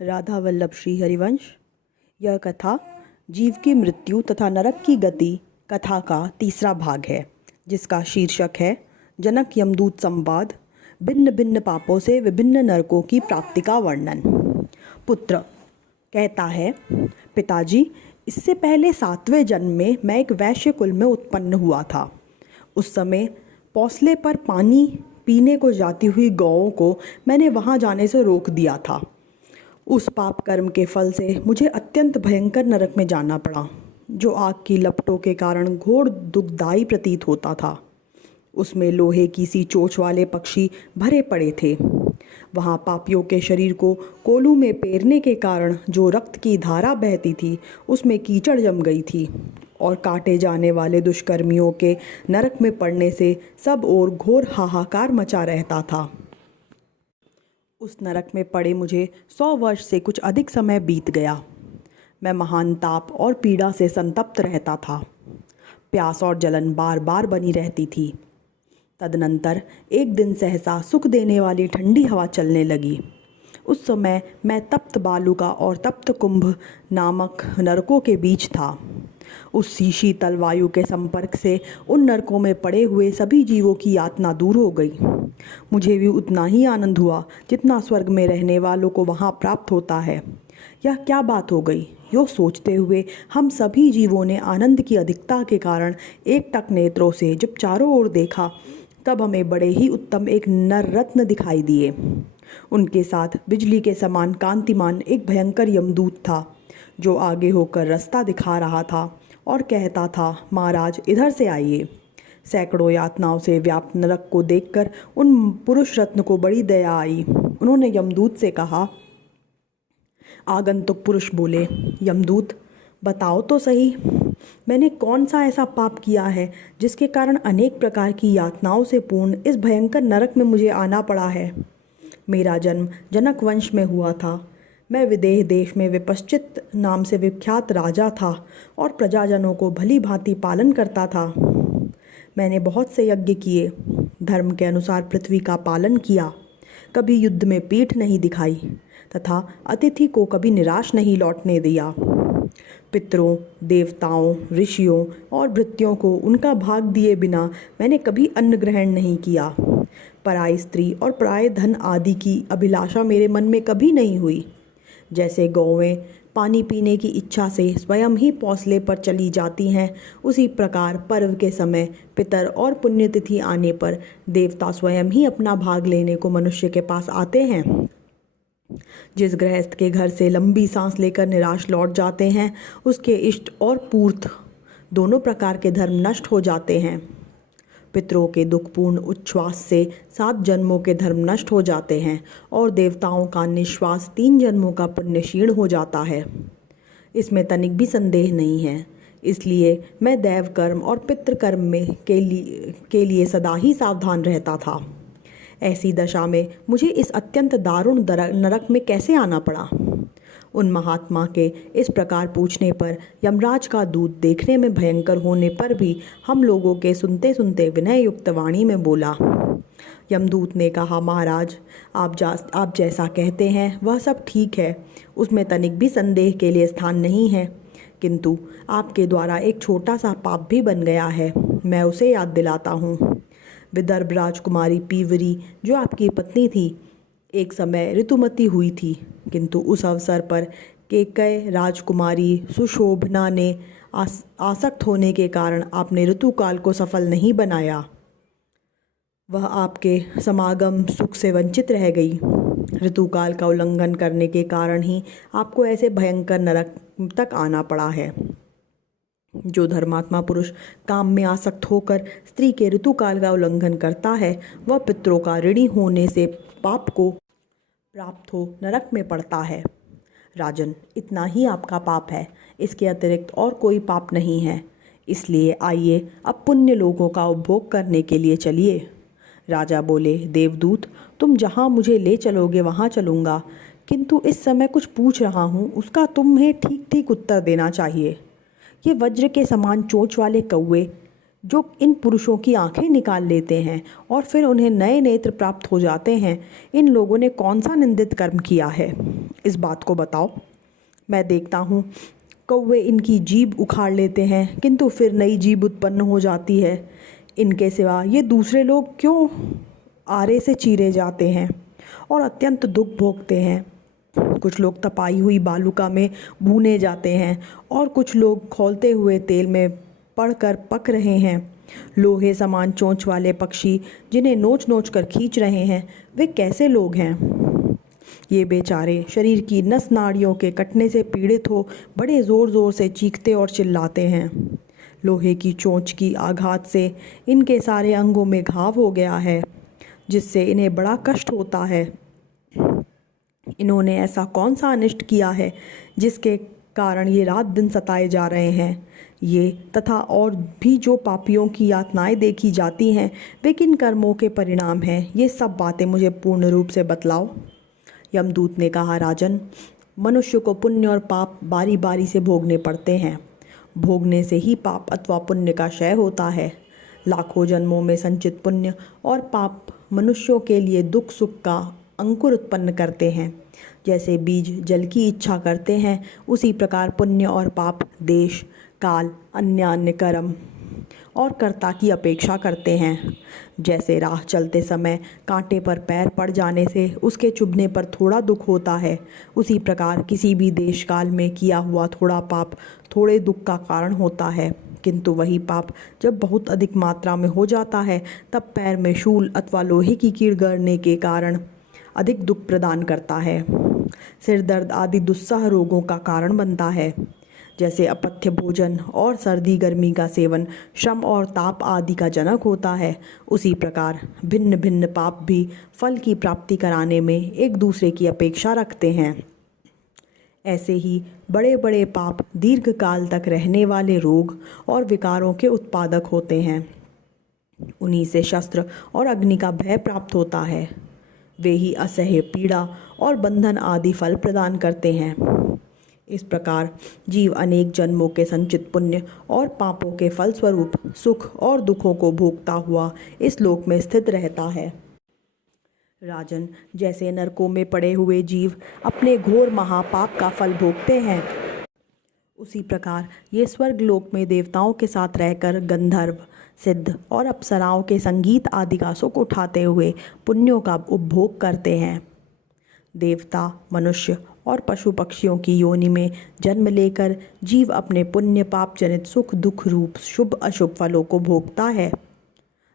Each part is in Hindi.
राधा वल्लभ श्री हरिवंश। यह कथा जीव की मृत्यु तथा नरक की गति कथा का तीसरा भाग है, जिसका शीर्षक है जनक यमदूत संवाद, भिन्न भिन्न पापों से विभिन्न नरकों की प्राप्ति का वर्णन। पुत्र कहता है, पिताजी, इससे पहले 7वें जन्म में मैं एक वैश्य कुल में उत्पन्न हुआ था। उस समय पौसले पर पानी पीने को जाती हुई गौओं को मैंने वहाँ जाने से रोक दिया था। उस पाप कर्म के फल से मुझे अत्यंत भयंकर नरक में जाना पड़ा, जो आग की लपटों के कारण घोर दुखदायी प्रतीत होता था। उसमें लोहे की सी चोंच वाले पक्षी भरे पड़े थे। वहाँ पापियों के शरीर को कोलू में पेरने के कारण जो रक्त की धारा बहती थी, उसमें कीचड़ जम गई थी और काटे जाने वाले दुष्कर्मियों के नरक में पड़ने से सब ओर घोर हाहाकार मचा रहता था। उस नरक में पड़े मुझे 100 वर्ष से कुछ अधिक समय बीत गया। मैं महान ताप और पीड़ा से संतप्त रहता था। प्यास और जलन बार बार बनी रहती थी। तदनंतर एक दिन सहसा सुख देने वाली ठंडी हवा चलने लगी। उस समय मैं तप्त बालुका और तप्त कुंभ नामक नरकों के बीच था। उस शीतल वायु के संपर्क से उन नरकों में पड़े हुए सभी जीवों की यातना दूर हो गई। मुझे भी उतना ही आनंद हुआ जितना स्वर्ग में रहने वालों को वहाँ प्राप्त होता है। यह क्या बात हो गई, यो सोचते हुए हम सभी जीवों ने आनंद की अधिकता के कारण एकटक नेत्रों से जब चारों ओर देखा, तब हमें बड़े ही उत्तम एक नर रत्न दिखाई दिए। उनके साथ बिजली के समान कांतिमान एक भयंकर यमदूत था, जो आगे होकर रास्ता दिखा रहा था और कहता था, महाराज इधर से आइए। सैकड़ों यातनाओं से व्याप्त नरक को देखकर उन पुरुष रत्न को बड़ी दया आई। उन्होंने यमदूत से कहा। आगंतुक पुरुष बोले, यमदूत बताओ तो सही, मैंने कौन सा ऐसा पाप किया है जिसके कारण अनेक प्रकार की यातनाओं से पूर्ण इस भयंकर नरक में मुझे आना पड़ा है। मेरा जन्म जनक वंश में हुआ था। मैं विदेह देश में विपश्चित नाम से विख्यात राजा था और प्रजाजनों को भली भांति पालन करता था। मैंने बहुत से यज्ञ किए, धर्म के अनुसार पृथ्वी का पालन किया, कभी युद्ध में पीठ नहीं दिखाई तथा अतिथि को कभी निराश नहीं लौटने दिया। पितरों, देवताओं, ऋषियों और भृत्यों को उनका भाग दिए बिना मैंने कभी अन्न ग्रहण नहीं किया। पराई स्त्री और पराये धन आदि की अभिलाषा मेरे मन में कभी नहीं हुई। जैसे गौवें पानी पीने की इच्छा से स्वयं ही पौसले पर चली जाती हैं, उसी प्रकार पर्व के समय पितर और पुण्यतिथि आने पर देवता स्वयं ही अपना भाग लेने को मनुष्य के पास आते हैं। जिस गृहस्थ के घर से लंबी सांस लेकर निराश लौट जाते हैं, उसके इष्ट और पूर्त दोनों प्रकार के धर्म नष्ट हो जाते हैं। पितरों के दुखपूर्ण उच्छ्वास से 7 जन्मों के धर्म नष्ट हो जाते हैं और देवताओं का निश्वास 3 जन्मों का पुण्य क्षीण हो जाता है। इसमें तनिक भी संदेह नहीं है। इसलिए मैं दैव कर्म और पितृकर्म में के लिए सदा ही सावधान रहता था। ऐसी दशा में मुझे इस अत्यंत दारुण नरक में कैसे आना पड़ा? उन महात्मा के इस प्रकार पूछने पर यमराज का दूत देखने में भयंकर होने पर भी हम लोगों के सुनते सुनते विनय युक्त वाणी में बोला। यमदूत ने कहा, महाराज आप जैसा कहते हैं वह सब ठीक है, उसमें तनिक भी संदेह के लिए स्थान नहीं है। किंतु आपके द्वारा एक छोटा सा पाप भी बन गया है, मैं उसे याद दिलाता हूँ। विदर्भ राजकुमारी पीवरी, जो आपकी पत्नी थी, एक समय ऋतुमती हुई थी, किंतु उस अवसर पर केकय राजकुमारी सुशोभना ने आसक्त होने के कारण आपने ऋतुकाल को सफल नहीं बनाया। वह आपके समागम सुख से वंचित रह गई। ऋतुकाल का उल्लंघन करने के कारण ही आपको ऐसे भयंकर नरक तक आना पड़ा है। जो धर्मात्मा पुरुष काम में आसक्त होकर स्त्री के ऋतुकाल का उल्लंघन करता है, वह पितरों का ऋणी होने से पाप को प्राप्त हो नरक में पड़ता है। राजन, इतना ही आपका पाप है, इसके अतिरिक्त और कोई पाप नहीं है। इसलिए आइए अब पुण्य लोगों का उपभोग करने के लिए चलिए। राजा बोले, देवदूत, तुम जहाँ मुझे ले चलोगे वहाँ चलूँगा, किंतु इस समय कुछ पूछ रहा हूँ, उसका तुम्हें ठीक ठीक उत्तर देना चाहिए। ये वज्र के समान चोंच वाले कौवे जो इन पुरुषों की आंखें निकाल लेते हैं और फिर उन्हें नए नेत्र प्राप्त हो जाते हैं, इन लोगों ने कौन सा निंदित कर्म किया है? इस बात को बताओ। मैं देखता हूँ कौवे इनकी जीभ उखाड़ लेते हैं, किंतु फिर नई जीभ उत्पन्न हो जाती है। इनके सिवा ये दूसरे लोग क्यों आरे से चीरे जाते हैं और अत्यंत दुख भोगते हैं। कुछ लोग तपाई हुई बालुका में भूने जाते हैं और कुछ लोग खौलते हुए तेल में पड़कर पक रहे हैं। लोहे समान चोंच वाले पक्षी जिन्हें नोच नोच कर खींच रहे हैं, वे कैसे लोग हैं। ये बेचारे शरीर की नस नाड़ियों के कटने से पीड़ित हो बड़े ज़ोर ज़ोर से चीखते और चिल्लाते हैं। लोहे की चोंच की आघात से इनके सारे अंगों में घाव हो गया है, जिससे इन्हें बड़ा कष्ट होता है। इन्होंने ऐसा कौन सा अनिष्ट किया है जिसके कारण ये रात दिन सताए जा रहे हैं। ये तथा और भी जो पापियों की यातनाएं देखी जाती हैं, वे किन कर्मों के परिणाम हैं, ये सब बातें मुझे पूर्ण रूप से बतलाओ। यमदूत ने कहा, राजन, मनुष्य को पुण्य और पाप बारी बारी से भोगने पड़ते हैं। भोगने से ही पाप अथवा पुण्य का क्षय होता है। लाखों जन्मों में संचित पुण्य और पाप मनुष्यों के लिए दुख सुख का अंकुर उत्पन्न करते हैं। जैसे बीज जल की इच्छा करते हैं, उसी प्रकार पुण्य और पाप देश काल अन्य अन्य कर्म और कर्ता की अपेक्षा करते हैं। जैसे राह चलते समय कांटे पर पैर पड़ जाने से उसके चुभने पर थोड़ा दुख होता है, उसी प्रकार किसी भी देश काल में किया हुआ थोड़ा पाप थोड़े दुख का कारण होता है। किंतु वही पाप जब बहुत अधिक मात्रा में हो जाता है, तब पैर में शूल अथवा लोहे की कीड़ गड़ने के कारण अधिक दुख प्रदान करता है। सिर दर्द आदि दुस्सह रोगों का कारण बनता है। जैसे अपथ्य भोजन और सर्दी गर्मी का सेवन श्रम और ताप आदि का जनक होता है, उसी प्रकार भिन्न भिन्न पाप भी फल की प्राप्ति कराने में एक दूसरे की अपेक्षा रखते हैं। ऐसे ही बड़े बड़े पाप दीर्घ काल तक रहने वाले रोग और विकारों के उत्पादक होते हैं। उन्हीं से शस्त्र और अग्नि का भय प्राप्त होता है। वे ही असह्य पीड़ा और बंधन आदि फल प्रदान करते हैं। इस प्रकार जीव अनेक जन्मों के संचित पुण्य और पापों के फलस्वरूप सुख और दुखों को भोगता हुआ इस लोक में स्थित रहता है। राजन, जैसे नरकों में पड़े हुए जीव अपने घोर महापाप का फल भोगते हैं, उसी प्रकार ये स्वर्ग लोक में देवताओं के साथ रहकर गंधर्व सिद्ध और अप्सराओं के संगीत आदि का सुख उठाते हुए पुण्यों का उपभोग करते हैं। देवता, मनुष्य और पशु पक्षियों की योनि में जन्म लेकर जीव अपने पुण्य पाप जनित सुख दुख रूप शुभ अशुभ फलों को भोगता है।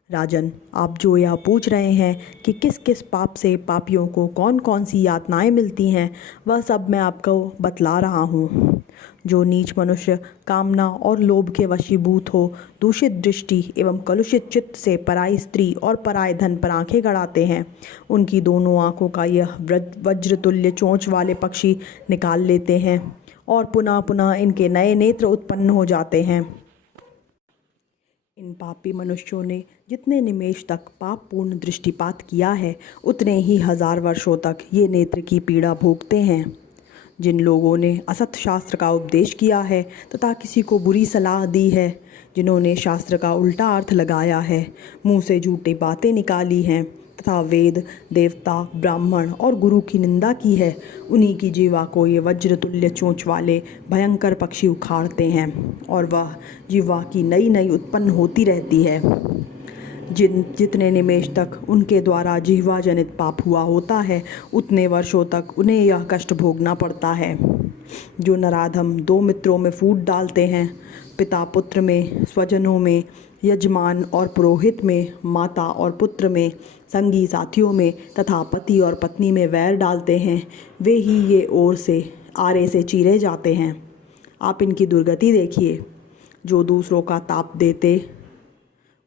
राजन, आप जो यह पूछ रहे हैं कि किस किस पाप से पापियों को कौन कौन सी यातनाएं मिलती हैं, वह सब मैं आपको बतला रहा हूँ। जो नीच मनुष्य कामना और लोभ के वशीभूत हो, दूषित दृष्टि एवं कलुषित चित्त से पराई स्त्री और पराय धन पर आंखें गड़ाते हैं, उनकी दोनों आंखों का यह वज्रतुल्य चोंच वाले पक्षी निकाल लेते हैं और पुनः पुनः इनके नए नेत्र उत्पन्न हो जाते हैं। इन पापी मनुष्यों ने जितने निमेष तक पाप पूर्ण दृष्टिपात किया है, उतने ही 1000 वर्षों तक ये नेत्र की पीड़ा भोगते हैं। जिन लोगों ने असत शास्त्र का उपदेश किया है तथा किसी को बुरी सलाह दी है, जिन्होंने शास्त्र का उल्टा अर्थ लगाया है, मुंह से झूठी बातें निकाली हैं तथा वेद, देवता, ब्राह्मण और गुरु की निंदा की है, उन्हीं की जीवा को ये वज्रतुल्य चोंच वाले भयंकर पक्षी उखाड़ते हैं और वह जीवा की नई नई उत्पन्न होती रहती है। जितने निमेष तक उनके द्वारा जिह्वा जनित पाप हुआ होता है, उतने वर्षों तक उन्हें यह कष्ट भोगना पड़ता है। जो नराधम 2 मित्रों में फूट डालते हैं, पिता पुत्र में, स्वजनों में, यजमान और पुरोहित में, माता और पुत्र में, संगी साथियों में तथा पति और पत्नी में वैर डालते हैं, वे ही ये ओर से आरे से चीरे जाते हैं। आप इनकी दुर्गति देखिए। जो दूसरों का ताप देते,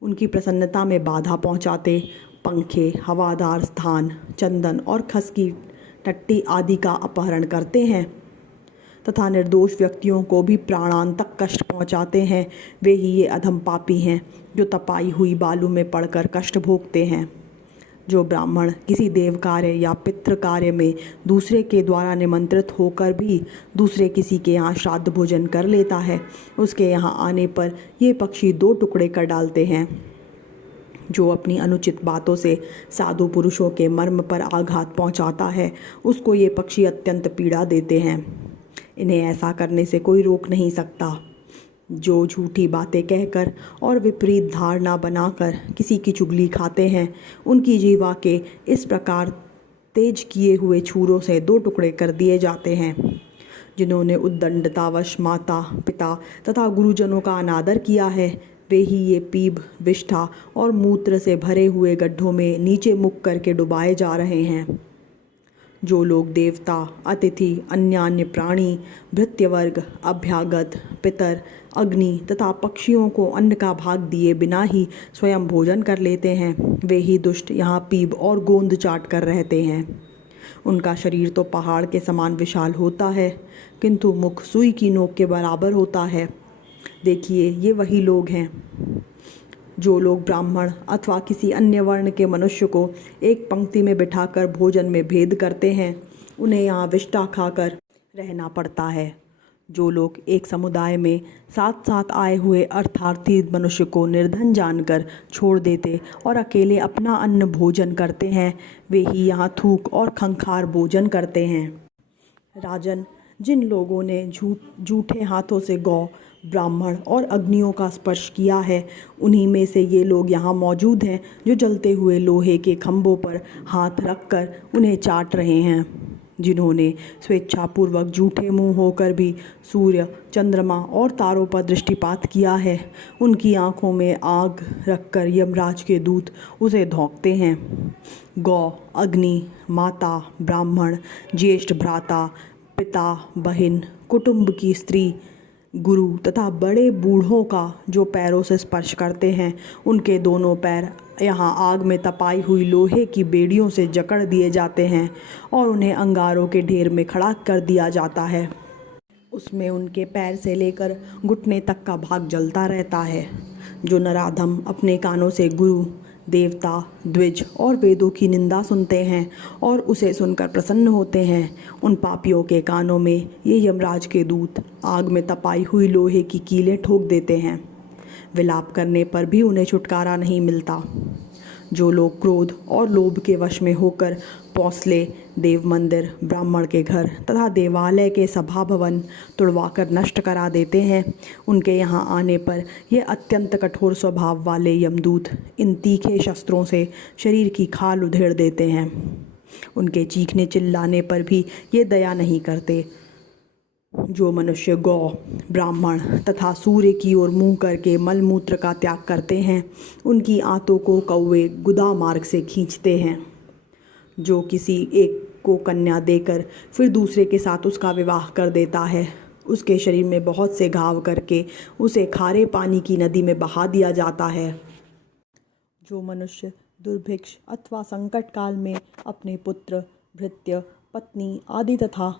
उनकी प्रसन्नता में बाधा पहुंचाते, पंखे, हवादार स्थान, चंदन और खस की टट्टी आदि का अपहरण करते हैं तथा निर्दोष व्यक्तियों को भी प्राणांतक कष्ट पहुंचाते हैं, वे ही ये अधम पापी हैं जो तपाई हुई बालू में पड़कर कष्ट भोगते हैं। जो ब्राह्मण किसी देव कार्य या पितृ कार्य में दूसरे के द्वारा निमंत्रित होकर भी दूसरे किसी के यहाँ श्राद्ध भोजन कर लेता है, उसके यहाँ आने पर ये पक्षी 2 टुकड़े कर डालते हैं। जो अपनी अनुचित बातों से साधु पुरुषों के मर्म पर आघात पहुंचाता है, उसको ये पक्षी अत्यंत पीड़ा देते हैं। इन्हें ऐसा करने से कोई रोक नहीं सकता। जो झूठी बातें कहकर और विपरीत धारणा बनाकर किसी की चुगली खाते हैं, उनकी जीवा के इस प्रकार तेज किए हुए छुरों से 2 टुकड़े कर दिए जाते हैं। जिन्होंने उद्दंडतावश माता, पिता तथा गुरुजनों का अनादर किया है, वे ही ये पीप, विष्ठा और मूत्र से भरे हुए गड्ढों में नीचे मुख करके डुबाए जा रहे हैं। जो लोग देवता, अतिथि, अन्य प्राणी, भृत्यवर्ग, अभ्यागत, पितर, अग्नि तथा पक्षियों को अन्न का भाग दिए बिना ही स्वयं भोजन कर लेते हैं, वे ही दुष्ट यहाँ पीप और गोंद चाट कर रहते हैं। उनका शरीर तो पहाड़ के समान विशाल होता है, किंतु मुख सुई की नोक के बराबर होता है। देखिए, ये वही लोग हैं। जो लोग ब्राह्मण अथवा किसी अन्य वर्ण के मनुष्य को एक पंक्ति में बिठाकर भोजन में भेद करते हैं, उन्हें यहाँ विष्ठा खाकर रहना पड़ता है। जो लोग एक समुदाय में साथ साथ आए हुए अर्थार्थी मनुष्य को निर्धन जानकर छोड़ देते और अकेले अपना अन्न भोजन करते हैं, वे ही यहाँ थूक और खंखार भोजन करते हैं। राजन, जिन लोगों ने झूठे हाथों से गौ, ब्राह्मण और अग्नियों का स्पर्श किया है, उन्हीं में से ये लोग यहाँ मौजूद हैं जो जलते हुए लोहे के खंभों पर हाथ रखकर उन्हें चाट रहे हैं। जिन्होंने स्वेच्छापूर्वक झूठे मुंह होकर भी सूर्य, चंद्रमा और तारों पर दृष्टिपात किया है, उनकी आंखों में आग रखकर यमराज के दूत उसे धौंकते हैं। गौ, अग्नि, माता, ब्राह्मण, ज्येष्ठ भ्राता, पिता, बहन, कुटुंब की स्त्री, गुरु तथा बड़े बूढ़ों का जो पैरों से स्पर्श करते हैं, उनके दोनों पैर यहाँ आग में तपाई हुई लोहे की बेड़ियों से जकड़ दिए जाते हैं और उन्हें अंगारों के ढेर में खड़ा कर दिया जाता है। उसमें उनके पैर से लेकर घुटने तक का भाग जलता रहता है। जो नराधम अपने कानों से गुरु, देवता, द्विज और वेदों की निंदा सुनते हैं और उसे सुनकर प्रसन्न होते हैं, उन पापियों के कानों में ये यमराज के दूत आग में तपाई हुई लोहे की कीलें ठोक देते हैं। विलाप करने पर भी उन्हें छुटकारा नहीं मिलता। जो लोग क्रोध और लोभ के वश में होकर पौंसले, देव मंदिर, ब्राह्मण के घर तथा देवालय के सभा भवन तुड़वाकर नष्ट करा देते हैं, उनके यहाँ आने पर ये अत्यंत कठोर स्वभाव वाले यमदूत इन तीखे शस्त्रों से शरीर की खाल उधेड़ देते हैं। उनके चीखने चिल्लाने पर भी ये दया नहीं करते। जो मनुष्य गौ, ब्राह्मण तथा सूर्य की ओर मुँह करके मलमूत्र का त्याग करते हैं, उनकी आंतों को कौवे गुदा मार्ग से खींचते हैं। जो किसी एक को कन्या देकर फिर दूसरे के साथ उसका विवाह कर देता है, उसके शरीर में बहुत से घाव करके उसे खारे पानी की नदी में बहा दिया जाता है। जो मनुष्य दुर्भिक्ष अथवा संकट काल में अपने पुत्र, भृत्य, पत्नी आदि तथा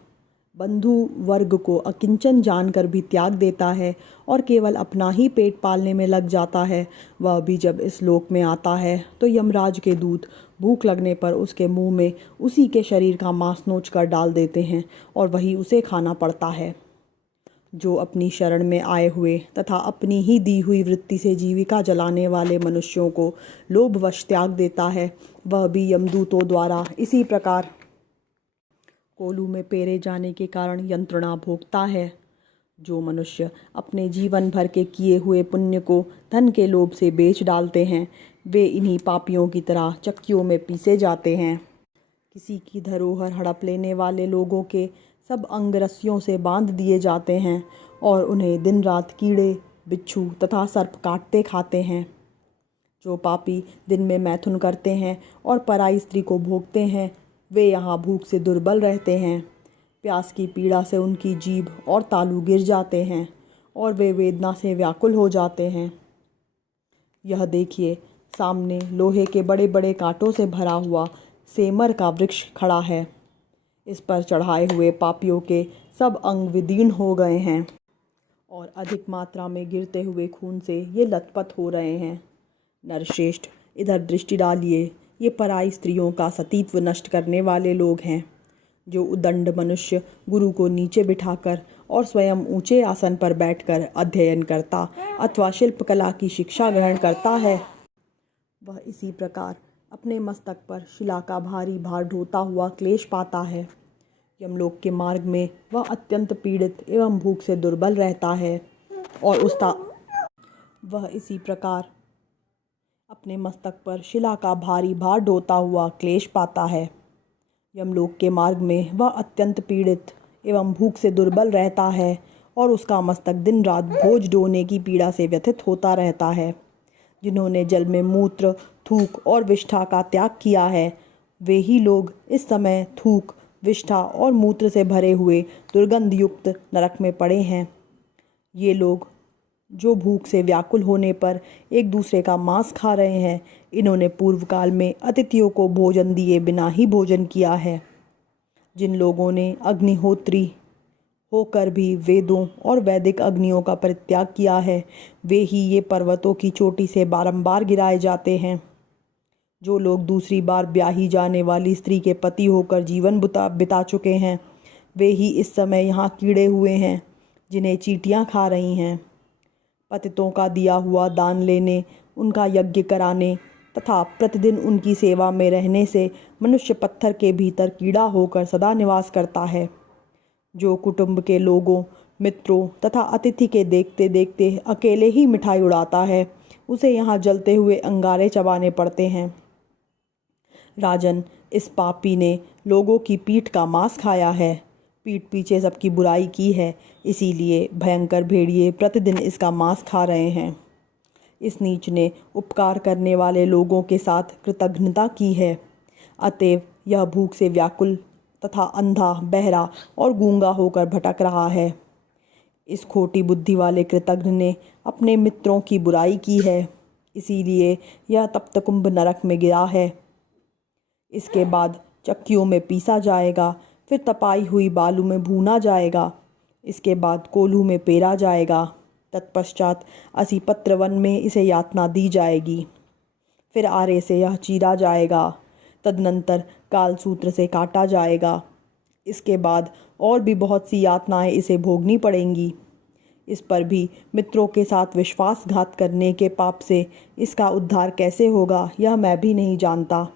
बंधु वर्ग को अकिंचन जानकर भी त्याग देता है और केवल अपना ही पेट पालने में लग जाता है, वह भी जब इस लोक में आता है तो यमराज के दूत भूख लगने पर उसके मुंह में उसी के शरीर का मांस नोच कर डाल देते हैं और वही उसे खाना पड़ता है। जो अपनी शरण में आए हुए तथा अपनी ही दी हुई वृत्ति से जीविका जलाने वाले मनुष्यों को लोभवश त्याग देता है, वह भी यमदूतों द्वारा इसी प्रकार कोलू में पेरे जाने के कारण यंत्रणा भोगता है। जो मनुष्य अपने जीवन भर के किए हुए पुण्य को धन के लोभ से बेच डालते हैं, वे इन्हीं पापियों की तरह चक्कियों में पीसे जाते हैं। किसी की धरोहर हड़प लेने वाले लोगों के सब अंग रस्सियों से बांध दिए जाते हैं और उन्हें दिन रात कीड़े, बिच्छू तथा सर्प काटते खाते हैं। जो पापी दिन में मैथुन करते हैं और पराई स्त्री को भोगते हैं, वे यहाँ भूख से दुर्बल रहते हैं। प्यास की पीड़ा से उनकी जीभ और तालू गिर जाते हैं और वे वेदना से व्याकुल हो जाते हैं। यह देखिए, सामने लोहे के बड़े बड़े कांटों से भरा हुआ सेमर का वृक्ष खड़ा है। इस पर चढ़ाए हुए पापियों के सब अंग विदीर्ण हो गए हैं और अधिक मात्रा में गिरते हुए खून से ये लथपथ हो रहे हैं। नरश्रेष्ठ, इधर दृष्टि डालिए, ये पराई स्त्रियों का सतीत्व नष्ट करने वाले लोग हैं। जो उदंड मनुष्य गुरु को नीचे बिठाकर और स्वयं ऊंचे आसन पर बैठकर अध्ययन करता अथवा शिल्पकला की शिक्षा ग्रहण करता है, वह इसी प्रकार अपने मस्तक पर शिला का भारी भार ढोता हुआ क्लेश पाता है। यमलोक के मार्ग में वह अत्यंत पीड़ित एवं भूख से दुर्बल रहता है और वह इसी प्रकार अपने मस्तक पर शिला का भारी भार ढोता हुआ क्लेश पाता है। यमलोक के मार्ग में वह अत्यंत पीड़ित एवं भूख से दुर्बल रहता है और उसका मस्तक दिन रात बोझ ढोने की पीड़ा से व्यथित होता रहता है। जिन्होंने जल में मूत्र, थूक और विष्ठा का त्याग किया है, वे ही लोग इस समय थूक, विष्ठा और मूत्र से भरे हुए दुर्गंध युक्त नरक में पड़े हैं। ये लोग जो भूख से व्याकुल होने पर एक दूसरे का मांस खा रहे हैं, इन्होंने पूर्व काल में अतिथियों को भोजन दिए बिना ही भोजन किया है। जिन लोगों ने अग्निहोत्री होकर भी वेदों और वैदिक अग्नियों का परित्याग किया है, वे ही ये पर्वतों की चोटी से बारंबार गिराए जाते हैं। जो लोग दूसरी बार ब्याही जाने वाली स्त्री के पति होकर जीवन बिता चुके हैं, वे ही इस समय यहाँ कीड़े हुए हैं, जिन्हें चींटियाँ खा रही हैं। पतितों का दिया हुआ दान लेने, उनका यज्ञ कराने तथा प्रतिदिन उनकी सेवा में रहने से मनुष्य पत्थर के भीतर कीड़ा होकर सदा निवास करता है। जो कुटुंब के लोगों, मित्रों तथा अतिथि के देखते देखते अकेले ही मिठाई उड़ाता है, उसे यहाँ जलते हुए अंगारे चबाने पड़ते हैं। राजन, इस पापी ने लोगों की पीठ का मांस खाया है, पीठ पीछे सबकी बुराई की है, इसीलिए भयंकर भेड़िए प्रतिदिन इसका मांस खा रहे हैं। इस नीच ने उपकार करने वाले लोगों के साथ कृतघ्नता की है, अतएव यह भूख से व्याकुल तथा अंधा, बहरा और गूंगा होकर भटक रहा है। इस खोटी बुद्धि वाले कृतघ्न ने अपने मित्रों की बुराई की है, इसीलिए यह तप्तकुंभ नरक में गिरा है। इसके बाद चक्कियों में पीसा जाएगा, फिर तपाई हुई बालू में भूना जाएगा, इसके बाद कोल्हू में पेरा जाएगा, तत्पश्चात असीपत्र वन में इसे यातना दी जाएगी, फिर आरे से यह चीरा जाएगा, तदनंतर कालसूत्र से काटा जाएगा। इसके बाद और भी बहुत सी यातनाएं इसे भोगनी पड़ेंगी। इस पर भी मित्रों के साथ विश्वासघात करने के पाप से इसका उद्धार कैसे होगा, यह मैं भी नहीं जानता।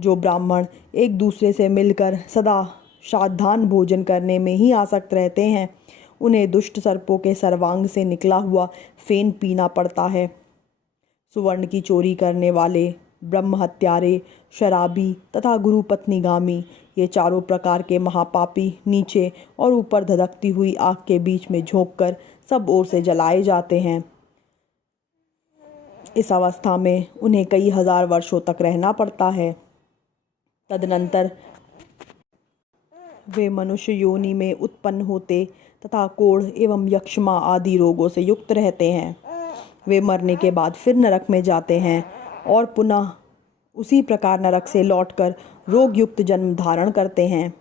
जो ब्राह्मण एक दूसरे से मिलकर सदा श्राद्धान भोजन करने में ही आसक्त रहते हैं, उन्हें दुष्ट सर्पों के सर्वांग से निकला हुआ फेन पीना पड़ता है। सुवर्ण की चोरी करने वाले, ब्रह्म हत्यारे, शराबी तथा गुरुपत्नीगामी, ये चारों प्रकार के महापापी नीचे और ऊपर धधकती हुई आग के बीच में झोंककर सब ओर से जलाए जाते हैं। इस अवस्था में उन्हें कई हजार वर्षों तक रहना पड़ता है। तदनंतर वे मनुष्य योनि में उत्पन्न होते तथा कोढ़ एवं यक्ष्मा आदि रोगों से युक्त रहते हैं। वे मरने के बाद फिर नरक में जाते हैं और पुनः उसी प्रकार नरक से लौटकर रोग युक्त जन्म धारण करते हैं।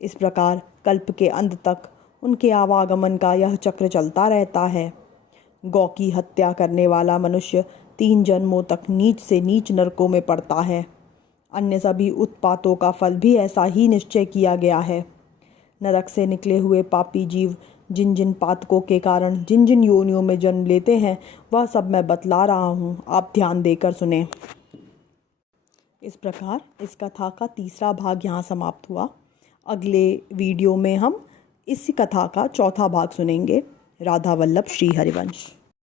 इस प्रकार कल्प के अंत तक उनके आवागमन का यह चक्र चलता रहता है। गौ की हत्या करने वाला मनुष्य 3 जन्मों तक नीच से नीच नरकों में पड़ता है। अन्य सभी उत्पातों का फल भी ऐसा ही निश्चय किया गया है। नरक से निकले हुए पापी जीव जिन जिन पातकों के कारण जिन जिन योनियों में जन्म लेते हैं, वह सब मैं बतला रहा हूँ, आप ध्यान देकर सुने। इस प्रकार इस कथा का तीसरा भाग यहाँ समाप्त हुआ। अगले वीडियो में हम इस कथा का चौथा भाग सुनेंगे। राधा वल्लभ श्री हरिवंश।